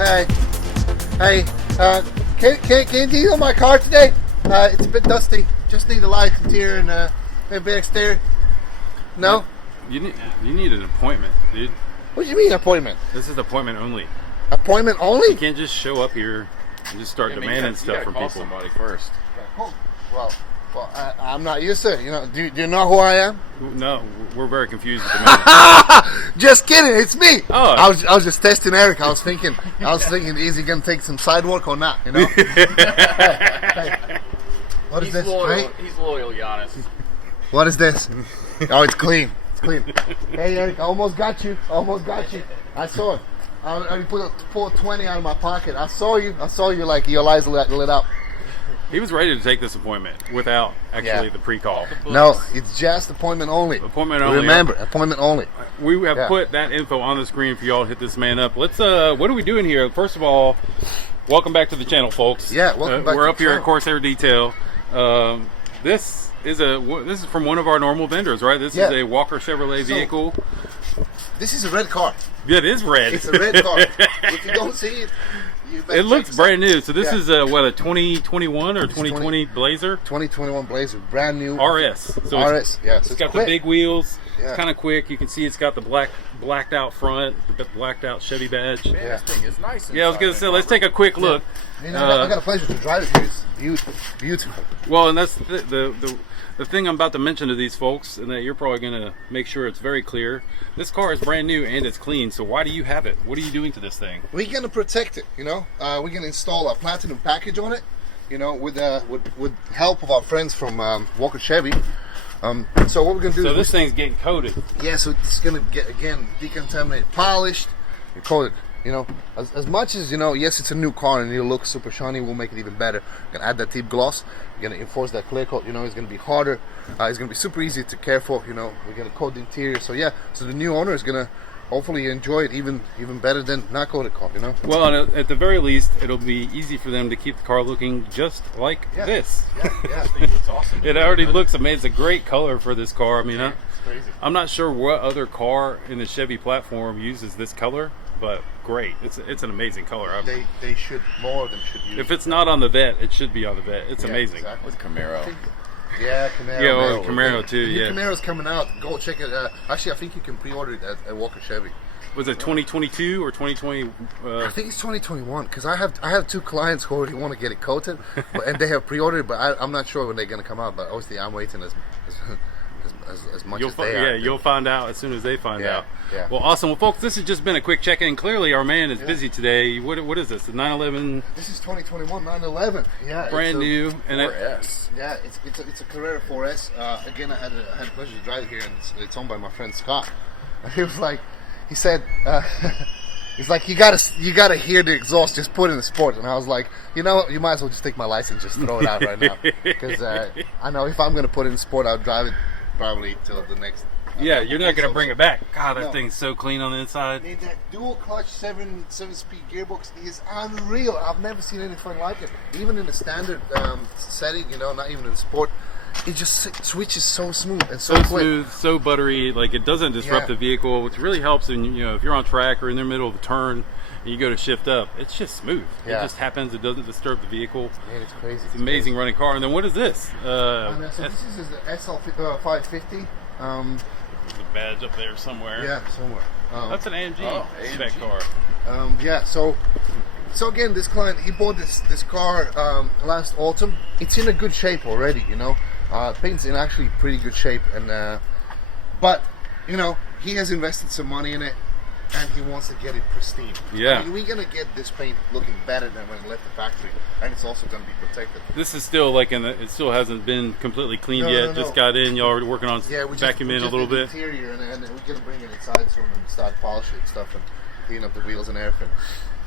Hey, hey, can you deal my car today? It's a bit dusty. Just need a light interior and a bit exterior. No? You need an appointment, dude. What do you mean appointment? This is appointment only. Appointment only? You can't just show up here and just start demanding stuff from people. Somebody first. Well, I'm not used to it. You know, do you know who I am? No, we're very confused at the moment. Just kidding, it's me. Oh. I was just testing Eric. I was thinking, is he gonna take some sidewalk or not? You know. Hey. What is He's this? loyal. Right? He's loyal, Giannis. What is this? Oh, it's clean. It's clean. Hey, Eric, I almost got you. I saw it. I pulled 20 out of my pocket. I saw you. Like your eyes lit up. He was ready to take this appointment without actually the pre-call. No, it's just appointment only. Appointment only. Remember, appointment only. We have put that info on the screen for y'all to hit this man up. Let's. What are we doing here? First of all, welcome back to the channel, folks. Yeah, welcome back. We're to up the here channel. at Corsair Detail. This is from one of our normal vendors, right? This is a Walker Chevrolet vehicle. This is a red car. Yeah, it is red. It's a red car. If you don't see it, you better It looks brand new. So this Yeah. is a 2021 or 2020 Blazer 2021 Blazer, brand new. RS. So RS, yeah. It's got the big wheels. Yeah. It's kind of quick. You can see it's got the blacked out front, the blacked out Chevy badge. Man, this thing is nice. Yeah, I was gonna say, let's take a quick look. I got a pleasure to drive it here. It's beautiful. Well, and that's the thing I'm about to mention to these folks, and that you're probably gonna make sure it's very clear. This car is brand new and it's clean. So why do you have it? What are you doing to this thing? We're gonna protect it. You know, we're gonna install a platinum package on it. You know, with help of our friends from Walker Chevy. So what we're gonna do? So this thing's getting coated. Yeah, so it's gonna get again decontaminated, polished, and coated. You know, as much as, you know, yes, it's a new car and it'll look super shiny, we'll make it even better. We're gonna add that deep gloss. We're gonna enforce that clear coat. You know, it's gonna be harder. It's gonna be super easy to care for. You know, we're gonna coat the interior. So yeah, so the new owner is gonna hopefully enjoy it even better than not coated car. You know. Well, and at the very least, it'll be easy for them to keep the car looking just like this. Yeah. It's awesome. It already looks amazing. It's a great color for this car. I mean, It's crazy. I'm not sure what other car in the Chevy platform uses this color, but great. It's an amazing color. They should, more of them should use. If it's not on the Vet, it should be on the Vet. It's amazing. Exactly. With Camaro. Yeah, Camaro. Yeah, Camaro too. The new Yeah. Camaro's coming out. Go check it. Actually, I think you can pre-order it at Walker Chevy. Was it 2022 or 2020? I think it's 2021 because I have two clients who already want to get it coated, and they have pre-ordered, but I'm not sure when they're going to come out. But obviously, I'm waiting as much as they are. You'll find out as soon as they find out. Yeah. Well, awesome. Well, folks, this has just been a quick check-in. Clearly, our man is busy today. What is this? The 911? This is 2021 911. Yeah, Brand new. And 4S. Yeah, it's a Carrera 4S. Again, I had the pleasure to drive it here, and it's owned by my friend Scott. And he said, he's like, you gotta hear the exhaust. Just put it in the sport. And I was like, you know what? You might as well just take my license, just throw it out right now, because I know if I'm gonna put it in sport, I'll drive it probably till the next. Yeah, you're not gonna bring it back. God, that thing's so clean on the inside. And that dual clutch 7-speed gearbox is unreal. I've never seen anything like it. Even in the standard setting, you know, not even in sport, it just switches so smooth and so quick. Smooth, so buttery. Like, it doesn't disrupt the vehicle, which really helps. And if you're on track or in the middle of a turn and you go to shift up, it's just smooth. Yeah. It just happens. It doesn't disturb the vehicle. Man, it's crazy. It's an amazing running car. And then what is this? So this is the SL 550. There's a badge up there somewhere. Yeah, somewhere. That's an AMG spec car. Yeah, so again, this client, he bought this car last autumn. It's in a good shape already, you know. Paint's in actually pretty good shape, and but you know, he has invested some money in it, and he wants to get it pristine. Yeah. I mean, we're gonna get this paint looking better than when it left the factory, and it's also gonna be protected. This is still like it still hasn't been completely cleaned yet. No. Just got in. Y'all are working on Yeah, vacuuming a little bit. Interior, and we're gonna bring it inside soon and start polishing stuff and clean up the wheels and everything.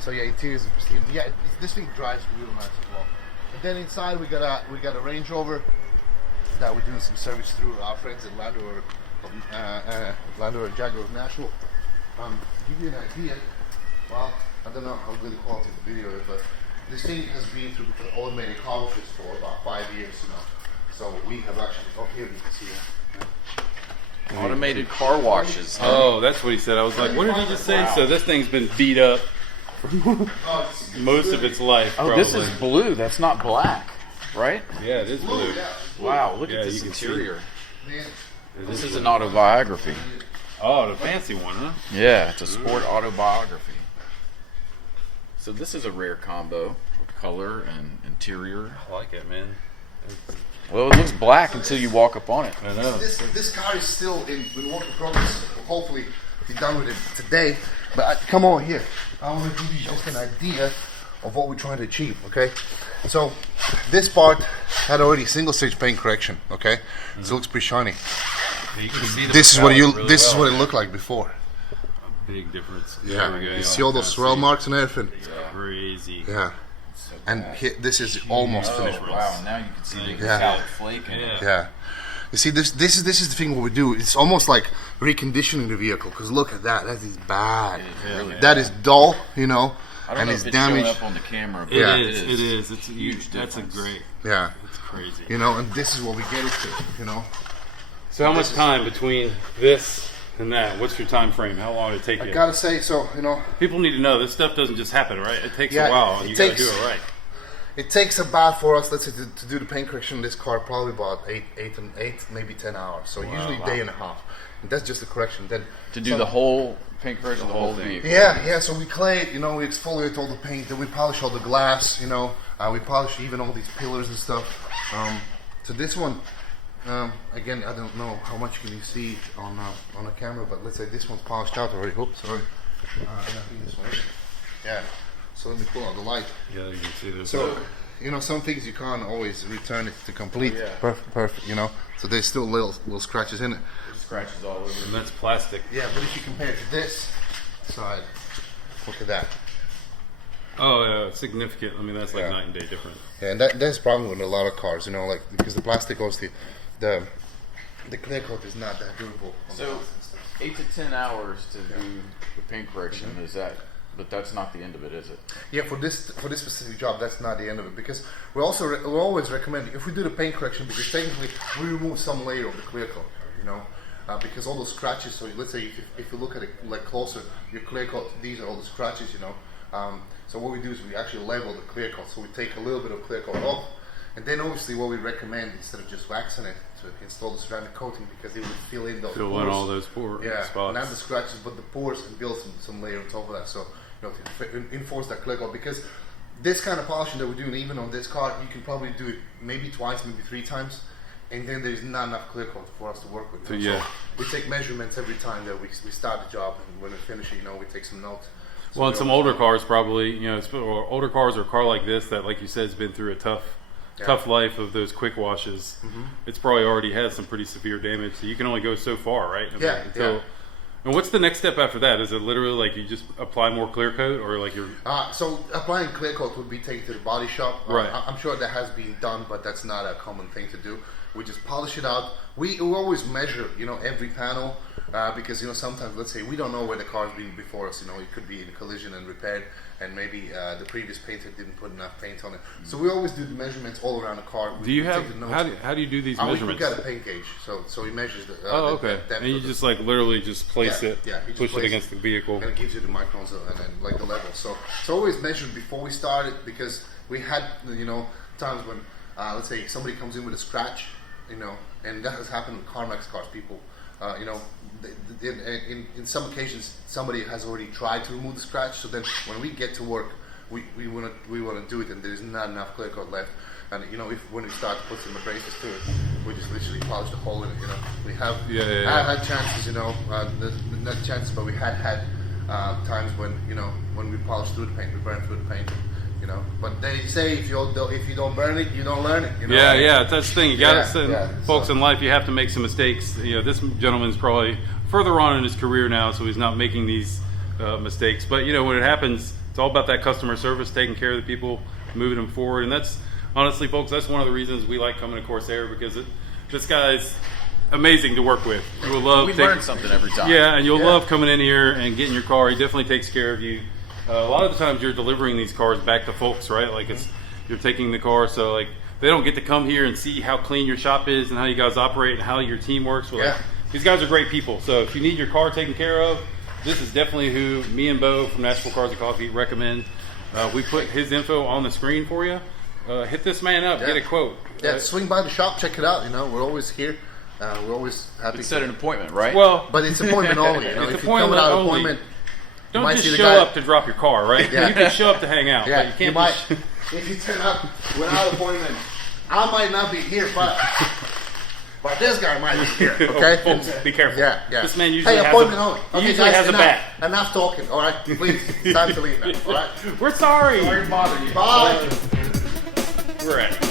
So yeah, interior is pristine. Yeah, this thing drives real nice as well. And then inside we got a Range Rover that we're doing some service through our friends at Land Rover Jaguar National. To give you an idea, well, I don't know how good the quality of the video is, but this thing has been through the automated car wash for about 5 years now. So we have actually, here you can see it. Automated car washes. Oh, that's what he said. I was like, what did he just say? So this thing's been beat up for most of its life. Oh, probably. this is blue. That's not black, right? Yeah, it is blue. Wow, look Yeah, at this you can see interior. Man, This is an autobiography. Oh, the fancy one, huh? Yeah, it's a sport autobiography. So this is a rare combo of color and interior. I like it, man. Well, it looks black until you walk up on it. I know. this car is still in work in progress. Hopefully, be done with it today. But come over here. I want to give you just an idea of what we're trying to achieve. Okay, so this part had already single stage paint correction. Okay, so it looks pretty shiny. You can see the This is what palette really this is well. what it looked like before. Big difference. Yeah, There we go. you see all those swirl marks and everything. Crazy. Yeah, and this is almost finished. Oh, wow, now you can see the Yeah. metallic flake in it. Yeah. You see, this is the thing what we do. It's almost like reconditioning the vehicle. Because look at that. That is bad. It is really That is dull, you know, I don't and know it's if it's showing damaged. up on the camera, but Yeah. It is. It's a Huge That's a difference. great. Yeah, It's crazy. you know, and this is what we get it to, you know. So how much time between this and that? What's your time frame? How long did it take I you? gotta say, so you know, People need to know this stuff doesn't just happen, right? It takes Yeah, a while, and it you got to takes- do it right. it takes about for us, let's say, to do the paint correction on this car, probably about eight, maybe 10 hours. So usually a day and a half. And that's just the correction. Then to do the whole paint correction, the whole vehicle. Yeah. So we clay it, you know, we exfoliate all the paint, then we polish all the glass, you know, we polish even all these pillars and stuff. So this one, again, I don't know how much can you see on a camera, but let's say this one's polished out already. Oops, sorry. And I think this one. Yeah. So let me pull out the light. Yeah, you can see this. So, you know, some things you can't always return it to complete. Yeah. Perfect, you know. So there's still little scratches in it. Scratches all over. and that's plastic. Yeah, but if you compare it to this side, look at that. Oh, yeah, it's significant. I mean, that's like Yeah. night and day difference. Yeah, and that's a problem with a lot of cars, you know, like because the plastic obviously, the clear coat is not that durable. on So, cars and stuff. 8 to 10 hours to do the paint correction, is that? But that's not the end of it, is it? Yeah, for this specific job, that's not the end of it because we also we always recommend if we do the paint correction because technically we remove some layer of the clear coat, you know, because all those scratches. So let's say if you look at it like closer, your clear coat, these are all the scratches, you know. So what we do is we actually level the clear coat. So we take a little bit of clear coat off, and then obviously what we recommend instead of just waxing it to install the ceramic coating because it will fill in those Fill pores. in all those pore Yeah, spots. not the scratches, but the pores, and build some layer on top of that. So you know to enforce that clear coat because this kind of polishing that we're doing, even on this car, you can probably do it maybe twice, maybe 3 times, and then there's not enough clear coat for us to work with. So, yeah. we take measurements every time that we start the job, and when we finish it, you know, we take some notes. So Well, we and some always- older cars probably, you know, or older cars or a car like this that, like you said, has been through a tough life of those quick washes. It's probably already had some pretty severe damage, so you can only go so far, right? I mean, Yeah, yeah. And what's the next step after that? Is it literally like you just apply more clear coat, or like you're So applying clear coat would be taken to the body shop. Right. I'm sure that has been done, but that's not a common thing to do. We just polish it out. We always measure, you know, every panel because you know sometimes let's say we don't know where the car's been before us. You know, it could be in a collision and repaired, and maybe the previous painter didn't put enough paint on it. So we always do the measurements all around the car. do you We have take the notes. how do you do these We've measurements? got a paint gauge, so he measures the. Oh, the okay. depth And you of the- just like literally just place Yeah, it, yeah, you just push it place against it. the vehicle. and it gives you the microns and then like the level. So it's always measured before we started because we had you know times when let's say somebody comes in with a scratch, you know, and that has happened with CarMax cars. People, you know, in some occasions somebody has already tried to remove the scratch. So then when we get to work, we want to do it, and there's not enough clear coat left. And you know, when we start to put some abrasives to it, we just literally polish the hole in it. You know, we have I had chances, you know, not chances, but we had times when you know when we polished through the paint, we burned through the paint. You know, but they say if you don't burn it, you don't learn it. You know? Yeah, that's the thing. You got to, Yeah, folks so- in life, you have to make some mistakes. You know, this gentleman's probably further on in his career now, so he's not making these mistakes. But you know, when it happens, it's all about that customer service, taking care of the people, moving them forward, and that's honestly, folks, that's one of the reasons we like coming to Corsair because this guy's amazing to work with. You will love. We learn something every time. Yeah, and you'll love coming in here and getting your car. He definitely takes care of you. A lot of the times you're delivering these cars back to folks, right? Like you're taking the car, so like they don't get to come here and see how clean your shop is and how you guys operate and how your team works. Well, like, these guys are great people. So if you need your car taken care of, this is definitely who me and Bo from Nashville Cars and Coffee recommend. We put his info on the screen for you. Hit this man up, get a quote. Yeah, swing by the shop, check it out. You know, we're always here. We're always happy. You set an appointment, right? Well, But it's appointment only. You know, It's if you come appointment without only. appointment, you don't might just see the show guy. up to drop your car, right? Yeah. You can show up to hang out, Yeah, but you can't. might. If you turn up without appointment, I might not be here, but this guy might be here. Okay, Folks, be careful. Yeah, yeah. This man usually hey, has appointment a, only. he Okay, usually guys, has a bat. Enough talking. All right, please, time to leave now. All right, We're sorry. Sorry to bother you. bye. We're at it.